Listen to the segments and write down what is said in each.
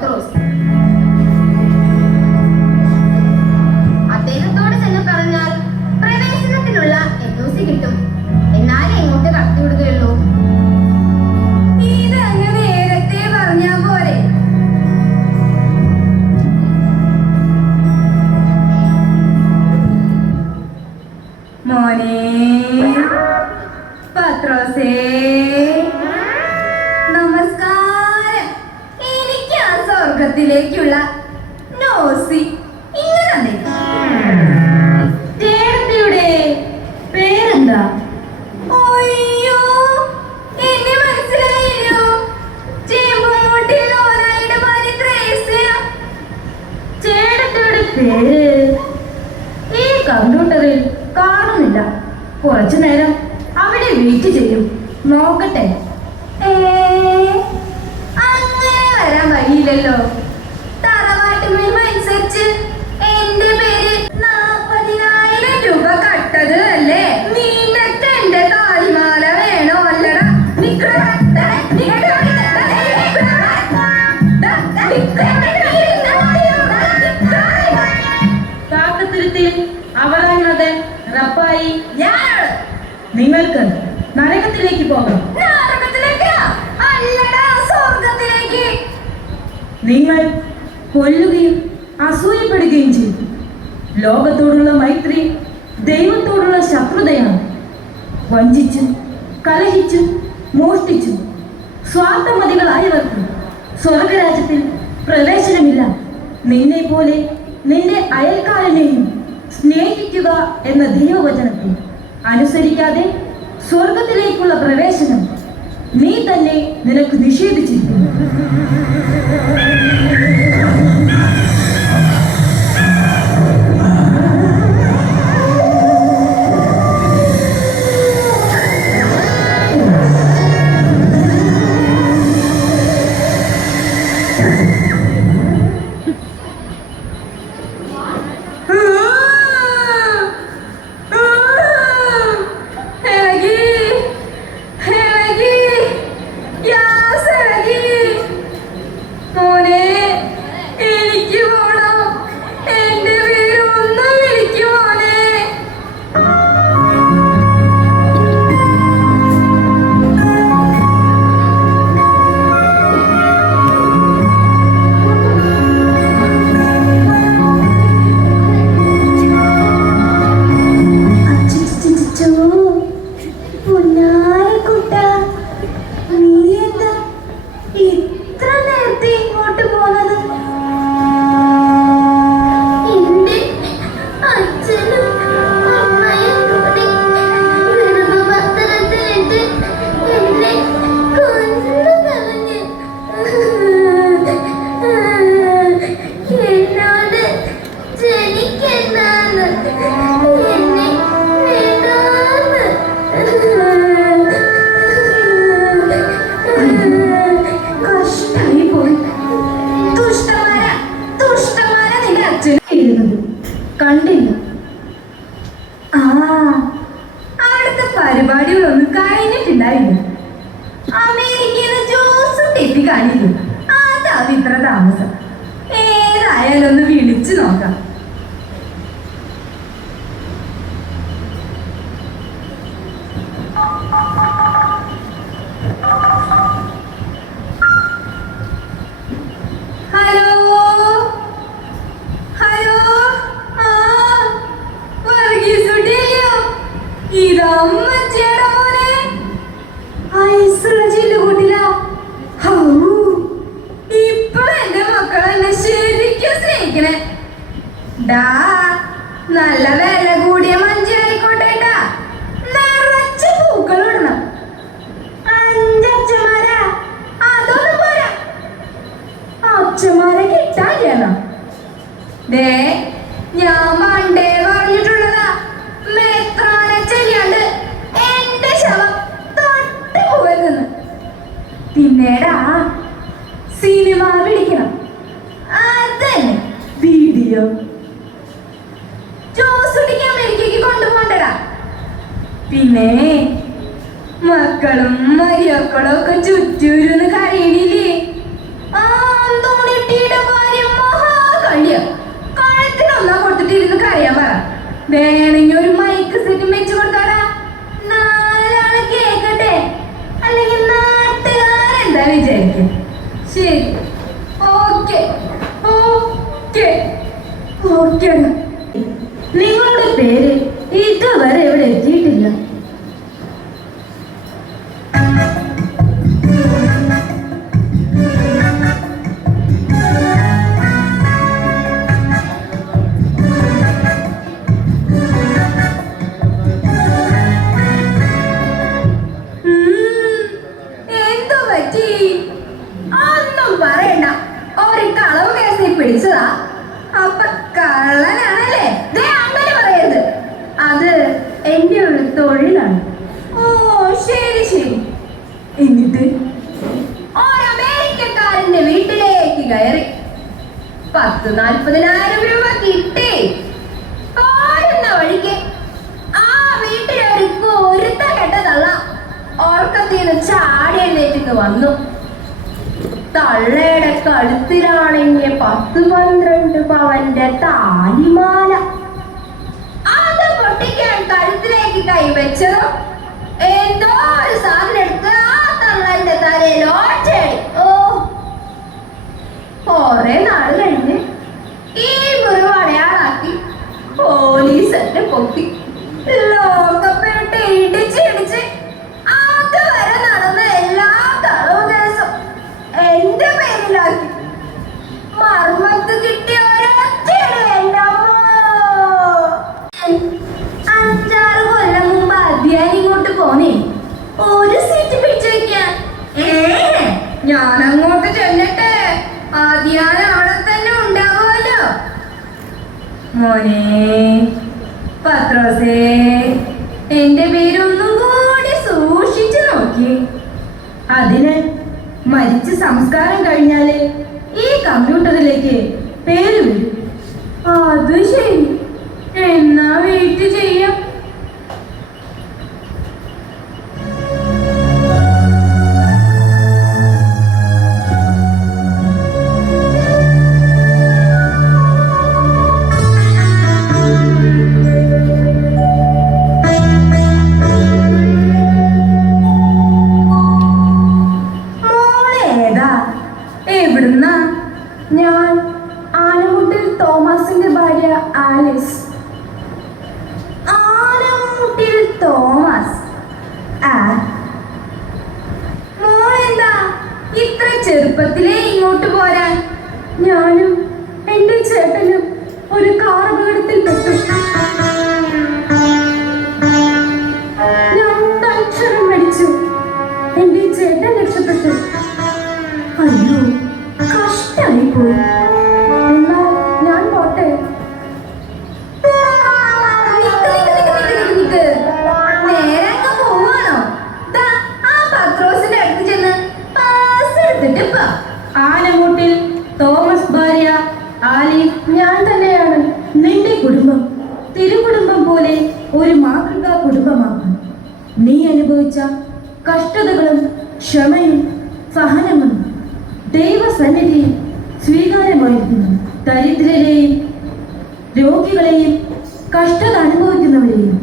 പത്രോസ്. അദ്ദേഹത്തോട് ചെന്ന് പറഞ്ഞാൽ പ്രവേശനത്തിനുള്ള NOC കിട്ടും. എന്നാലേ ഇങ്ങോട്ട് കടത്തിവിടുകയുള്ളൂ. ഇതങ്ങ് നേരത്തെ പറഞ്ഞാ പോരെ? മോനെ പത്രോസേ, നമസ്കാരം. എനിക്ക് ആ സ്വർഗത്തിലേക്കുള്ള നോസി ഇങ്ങനെ ചേട്ടത്തിയുടെ പേരെന്താ? അയ്യോ, എന്നെ മനസ്സിലായില്ലോ. ചേമ്പൂട്ടിൽ ഓനായുടെ ഭാര്യ ത്രേസ്യ. ചേട്ടത്തിയുടെ പേര് ഈ കമ്പ്യൂട്ടറിൽ കാണുന്നില്ല. കുറച്ചു നേരം അവിടെ വെയിറ്റ് ചെയ്യും, നോക്കട്ടെ. അങ്ങനെ വരാൻ വഴിയില്ലല്ലോ. തറവാട്ട് മീമ അനുസരിച്ച് എന്റെ പേര് 40,000 രൂപ കട്ടത് അല്ലേ? നിനക്ക് എന്റെ താലിമാല വേണോ? അല്ലടാ കാക്കത്തുരുത്തിൽ അവരാണത് റപ്പായി. നിങ്ങൾക്ക് നരകത്തിലേക്ക് പോകാം. നിങ്ങൾ കൊല്ലുകയും അസൂയപ്പെടുകയും ചെയ്തു. ലോകത്തോടുള്ള മൈത്രി ദൈവത്തോടുള്ള ശത്രുതയാണ്. വഞ്ചിച്ചും കലഹിച്ചും മോഷ്ടിച്ചും സ്വാർത്ഥമതികളായവർക്ക് സ്വർഗരാജ്യത്തിൽ പ്രവേശനമില്ല. നിന്നെ പോലെ നിന്റെ അയൽക്കാരനെയും സ്നേഹിക്കുക എന്ന ദൈവവചനത്തെ അനുസരിക്കാതെ സ്വർഗത്തിലേക്കുള്ള പ്രവേശനം നീ തന്നെ നിനക്ക് നിഷേധിച്ചിരിക്കുന്നു. കണ്ടില്ല. അവിടുത്തെ പരിപാടികളൊന്നും കഴിഞ്ഞിട്ടുണ്ടായില്ല. അമേരിക്കയിൽ ജോസും ടെപ്പി കാണില്ല. അതാവും ഇത്ര താമസം. ഏതായാലും ഒന്ന് വിളിച്ചു നോക്കാം. നല്ല വില കൂടിയ മഞ്ചായിക്കോട്ടെ. നിറച്ച് പൂക്കൾ ഇടണം. 5 അച്ഛന്മാരാ? അതൊന്നും പോരാ. അച്ഛന്മാരെ കിട്ടാനില്ല. ഞാൻ പണ്ടേ പറഞ്ഞിട്ടുള്ളതാ, മെത്രാനെ ചെയ്യാണ്ട് എന്റെ ശവം തൊട്ട് പോകരുതെന്ന്. പിന്നീടാ സിനിമ വിളിക്കണം. അതന്നെ വീഡിയോ. അമേരിക്കക്ക് കൊണ്ടുപോകണ്ടടാ. പിന്നെ മക്കളും മരിയക്കളും ഒക്കെ ചുറ്റൂരുന്ന് കരയണില്ലേ? തോണിട്ടി വേണമെങ്കിൽ ഒരു മൈക്ക് സെറ്റും വെച്ച് കൊടുത്താടാ. നാലാളെ കേക്കട്ടെ. അല്ലെങ്കിൽ നാട്ടുകാരെന്താ വിചാരിക്കും? ശരി, ഓക്കെ ഓക്കെ ഓക്കെ. നിങ്ങളുടെ പേര് ഇതുവരെ എവിടെ എത്തിയിട്ടില്ല. എന്തോ പറ്റി? ഒന്നും പറയണ്ട. ഒരു കളവ് കേസിൽ പിടിച്ചതാ. അപ്പൊ കള്ളനാണല്ലേ? ദേ അങ്ങനെ പറയരുത്. അത് എന്റെ ഒരു തൊഴിലാണ്. ഓ ശരി ശരി. എന്നിട്ട് ഒരു അമേരിക്കക്കാരന്റെ വീട്ടിലേക്ക് കയറി 40,000-40,000 രൂപ കിട്ടി. പോരുന്ന വഴിക്ക് ആ വീട്ടിലൊരു കുരുത്ത കെട്ടതള്ള ഓർക്കത്തിന്ന് ചാടി എഴുന്നേറ്റ് വന്നു. തള്ളയുടെ കഴുത്തിലാണെങ്കിൽ 10-12 പവന്റെ താലിമാല. അത് പൊട്ടിക്കാൻ കഴുത്തിലേക്ക് കൈവച്ചതോ എന്തോ ഒരു സാധനം എടുത്ത് ആ തള്ളന്റെ തലയിൽ ഒറ്റയടി. ഓ, കുറെ നാള് കഴിഞ്ഞ് ഈ മുറിവ് അടയാളാക്കി പോലീസ് എന്നെ പൊക്കി. ലോകപ്പെട്ട് ഇടിച്ച് അതുവരെ നടന്ന എല്ലാ കളവ് കേസും എന്റെ പേരിലാക്കി. മർമ്മത്ത് കിട്ടിയ ഒരൊറ്റയടി എന്റെ അമ്മോ. 5-6 കൊല്ലം മുമ്പ് അധ്യായം ഇങ്ങോട്ട് പോന്നേ ഒരു സീറ്റ് പിടിച്ചു വെക്കാൻ. ഞാൻ അങ്ങോട്ട് ചെല്ലട്ടെ. അധ്യായം അവിടെ തന്നെ ഉണ്ടാവുമല്ലോ. മോനെ പത്രോസേ, എന്റെ പേരൊന്നും കൂടി സൂക്ഷിച്ചു നോക്കി. അതിന് മരിച്ച് സംസ്കാരം കഴിഞ്ഞാല് ഈ കമ്പ്യൂട്ടറിലേക്ക് പേര് വരും. അത് ശരി. എന്നാ വെയിറ്റ് ചെയ്യാം. മോളേതാ? എവിടുന്നാ? ഞാൻ ആനമുട്ടിൽ തോമസിന്റെ ഭാര്യ ആലിസ്. ആനമുട്ടിൽ തോമസ്. മോളെന്താ ഇത്ര ചെറുപ്പത്തിലേ ഇങ്ങോട്ട് പോരാൻ? ഞാനും എന്റെ ചേട്ടനും ഒരു കാർ അപകടത്തിൽ പെട്ടു. 2 അക്ഷരം മരിച്ചു. എന്റെ ചേട്ടൻ രക്ഷപ്പെട്ടു. അയ്യോ, കഷ്ടായി പോയി. എന്നാ ഞാൻ പോട്ടെ. നേരെ അങ്ങ് പോവാണോ? ദാ ആ പത്രോസിന്റെ അടുത്ത് ചെന്ന് പാസ് എടുത്തിട്ട് പോ. ആനമൂട്ടിൽ തോമസ് ഭാര്യ ആലിസ് ഞാൻ തന്നെയാണ്. നിന്റെ കുടുംബം തിരുകുടുംബം പോലെ ഒരു മാതൃകാ കുടുംബമാക്കണം. നീ അനുഭവിച്ച കഷ്ടതകളും ക്ഷമയും സഹനങ്ങളും ദൈവസന്നിധിയിൽ സ്വീകാര്യമായിരിക്കുന്നു. ദരിദ്രരെയും രോഗികളെയും കഷ്ടത അനുഭവിക്കുന്നവരെയും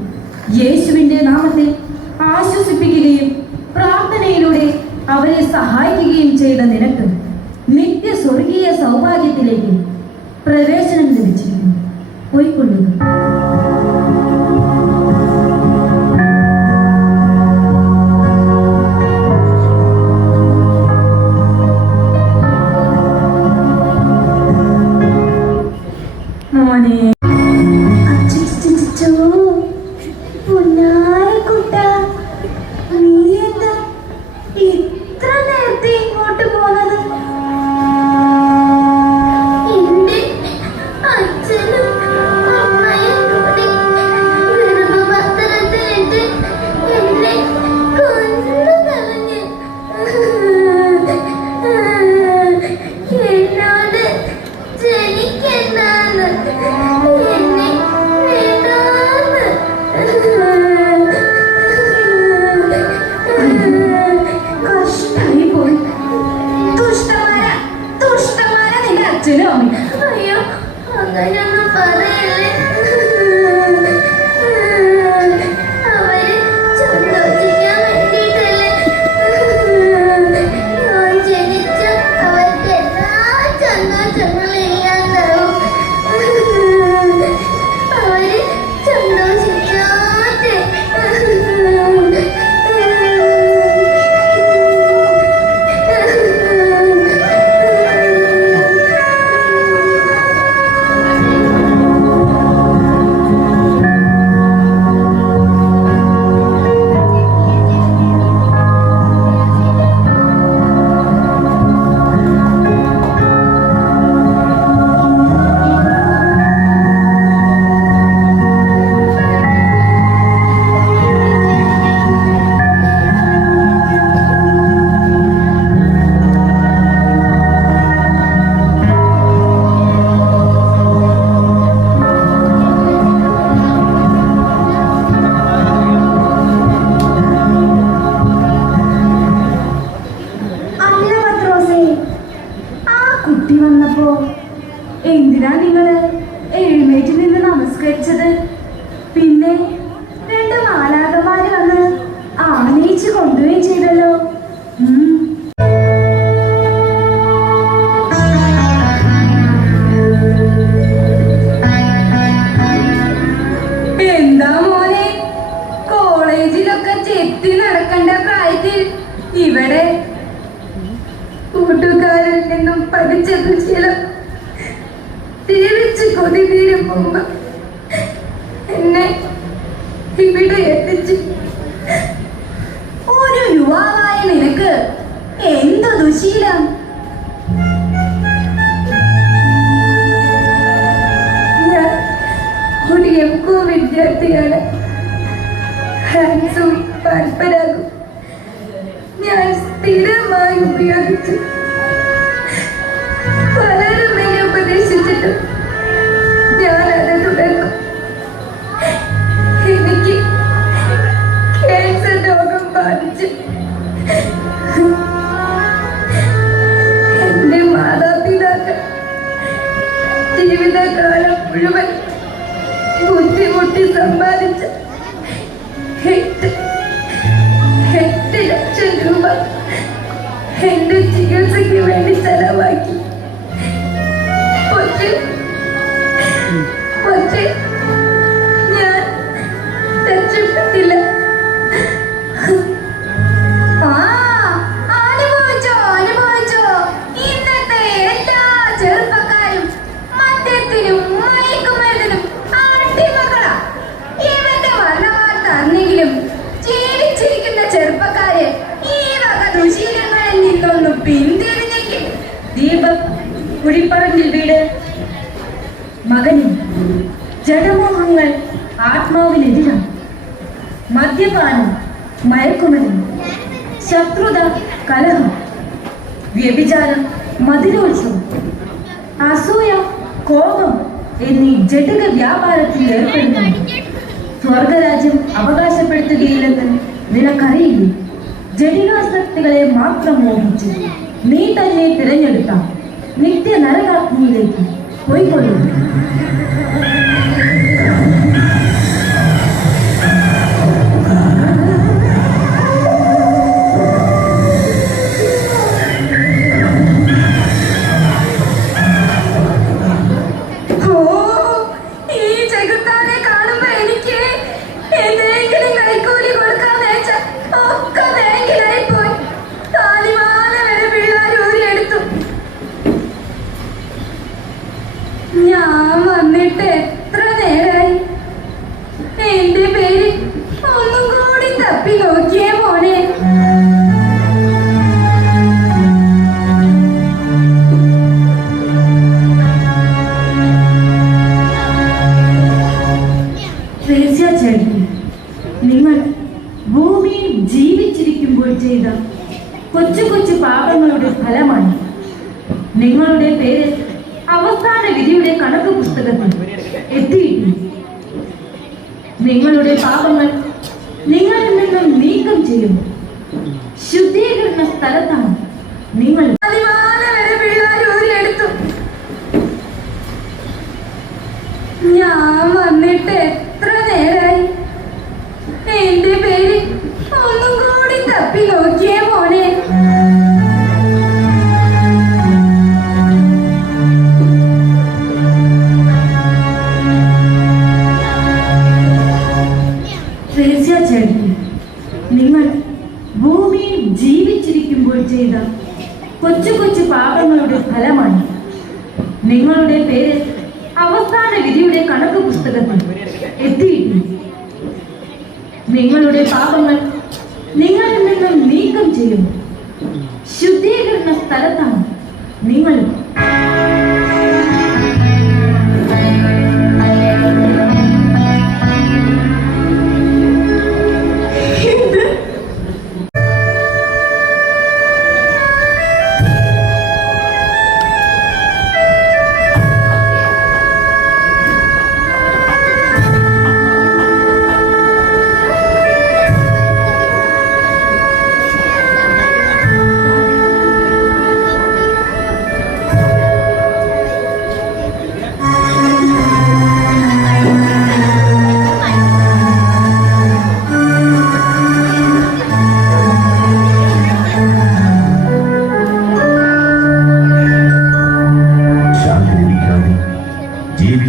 യേശുവിൻ്റെ നാമത്തിൽ ആശ്വസിപ്പിക്കുകയും പ്രാർത്ഥനയിലൂടെ അവരെ സഹായിക്കുകയും ചെയ്ത നിനക്ക് നിത്യ സ്വർഗീയ സൗഭാഗ്യത്തിലേക്ക് പ്രവേശനം ലഭിച്ചിരിക്കുന്നു. പോയിക്കൊള്ളുക. മോനെ പൊന്നാരക്കുട്ട, നീ എന്താ ഇത്ര നേരത്തെ ഇങ്ങോട്ട് പോന്നത്? എന്റെ അച്ഛനും അമ്മയും കൂടി ഗർഭപാത്രത്തിലിട്ട് എന്നെ കൊന്നുകളഞ്ഞ്. എന്നോട് ജനിക്കെന്നാണ്, എന്നെ വേണ്ടാന്ന്. കഷ്ടായി പോയി. തുഷ്ടമാര നിന്റെ അച്ഛനും അമ്മയും. അയ്യോ, അങ്ങനെയൊന്നും പറയല്ലേ. വന്നപ്പോ എന്തിനാ നിങ്ങള് എഴുന്നേറ്റ് നിന്ന് നമസ്കരിച്ചത്? പിന്നെ രണ്ട് മാലാഖമാര് വന്ന് ആനയിച്ച് കൊണ്ടുപോയി ചെയ്തല്ലോ. എന്താ മോനെ, കോളേജിലൊക്കെ ചെത്തി നടക്കേണ്ട പ്രായത്തിൽ ഇവിടെ കൂട്ടുകാരിൽ നിന്നും പഠിച്ച ശീലം തിരിച്ച് കൊതി തീരും മുമ്പ് എന്നെ ഇവിടെ എത്തിച്ചു. ഒരു യുവാവായ നിനക്ക് എന്ത് ദുശീലം! ഞാൻ ഒരു എംകോ വിദ്യാർത്ഥിയാണ്. ഹാൻസും പരമ്പരാകും ഞാൻ സ്ഥിരമായി ഉപയോഗിച്ചു. പലരും എന്നെ ഉപദേശിച്ചിട്ടും ഞാനത് തുടർന്നു. എനിക്ക് ക്യാൻസർ രോഗം ബാധിച്ചു. എന്റെ മാതാപിതാക്കൾ ജീവിതകാലം മുഴുവൻ ബുദ്ധിമുട്ടി സമ്പാദിച്ച 8 ലക്ഷം രൂപ എന്റെ ചികിത്സയ്ക്ക് വേണ്ടി ചെലവാക്കി. പക്ഷേ ഞാൻ രക്ഷപ്പെട്ടില്ല. അനുഭവിച്ചോ. ഇന്നത്തെ എല്ലാ ചെറുപ്പക്കാരും മദ്യത്തിനും മയക്കുമരുന്നിനും അടിമകളാ. ഇവന്റെ മരണവാർത്ത അറിഞ്ഞെങ്കിലും ജീവിച്ചിരിക്കുന്ന ചെറുപ്പക്കാര് ഈ വക ദുശീലങ്ങളിൽ നിന്നൊന്നും പിന്തിരിഞ്ഞേക്കും. ദീപക് കുഴിപ്പറമ്പിൽ വീട്. മകനും ജഡമോഹങ്ങൾ ആത്മാവിനെതിരാണ്. മദ്യപാനം, മയക്കുമരുന്ന്, ശത്രുത, കലഹം, വ്യഭിചാരം, മതിരോത്സവം, അസൂയ, കോപം എന്നീ ജഡിക വ്യാപാരത്തിൽ ഏർപ്പെടുന്നു. സ്വർഗരാജ്യം അവകാശപ്പെടുത്തുകയില്ലെന്ന് നിനക്കറിയില്ലേ? ജഡികാസക്തികളെ മാത്രം മോഹിച്ച് നീ തന്നെ തിരഞ്ഞെടുത്ത നിത്യ നരകാഗ്നിയിലേക്ക് പോയിക്കൊള്ളുന്നു. ഞാൻ വന്നിട്ട് എത്ര നേരായി? എന്റെ പേര് ഒന്നും കൂടി തപ്പി നോക്കിയേ മോനെ. ചേച്ചി, നിങ്ങൾ ഭൂമിയിൽ ജീവിച്ചിരിക്കുമ്പോൾ ചെയ്ത കൊച്ചു കൊച്ചു പാപങ്ങളുടെ ഫലമാണ് നിങ്ങളുടെ പേര് അവസാന വിധിയുടെ കണക്ക് പുസ്തകത്തിൽ എത്തിയിട്ടുണ്ട്. നിങ്ങളുടെ പാപങ്ങൾ നിങ്ങളിൽ നിന്നും നീക്കം ചെയ്യും ശുദ്ധീകരണ സ്ഥലത്താണ് നിങ്ങൾ. ഞാൻ വന്നിട്ട് എത്ര നേരായി? എന്റെ പേര് ഒന്നും കൂടി തപ്പി നോക്കിയേ മോനെ. നിങ്ങൾ ഭൂമിയിൽ ജീവിച്ചിരിക്കുമ്പോൾ ചെയ്ത കൊച്ചു കൊച്ചു പാപങ്ങളുടെ ഫലമാണ് നിങ്ങളുടെ പേര് അവസാന വിധിയുടെ കണക്ക് പുസ്തകത്തിൽ എത്തിയിട്ടുണ്ട്. നിങ്ങളുടെ പാപങ്ങൾ നിങ്ങളിൽ നിന്നും നീക്കം ചെയ്യും ശുദ്ധീകരണ സ്ഥലത്താണ് നിങ്ങൾ.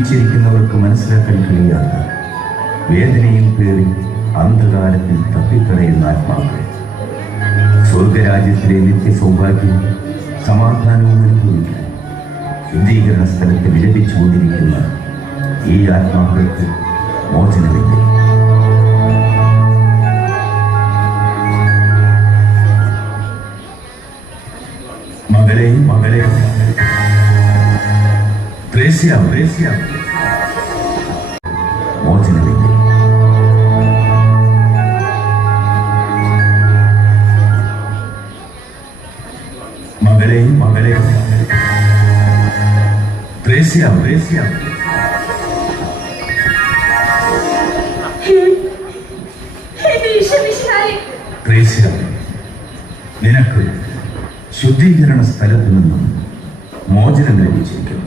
ജീവിച്ചിരിക്കുന്നവർക്ക് മനസ്സിലാക്കാൻ കഴിയാത്ത വേദനയും പേറി അന്ധകാരത്തിൽ തപ്പിക്കളയുന്ന ആത്മാക്കൾ സ്വർഗരാജ്യത്തിലെ നിത്യ സൗഭാഗ്യവും സമാധാനവും അനുഭവിക്കാൻ ശുദ്ധീകരണ സ്ഥലത്ത് വിലപിച്ചുകൊണ്ടിരിക്കുന്ന ഈ ആത്മാക്കൾക്ക് മോചനമില്ല. മകളെ മോചനമില്ല. മകളെ നിനക്ക് ശുദ്ധീകരണ സ്ഥലത്തു നിന്നും മോചനം ലഭിച്ചിരിക്കുന്നു.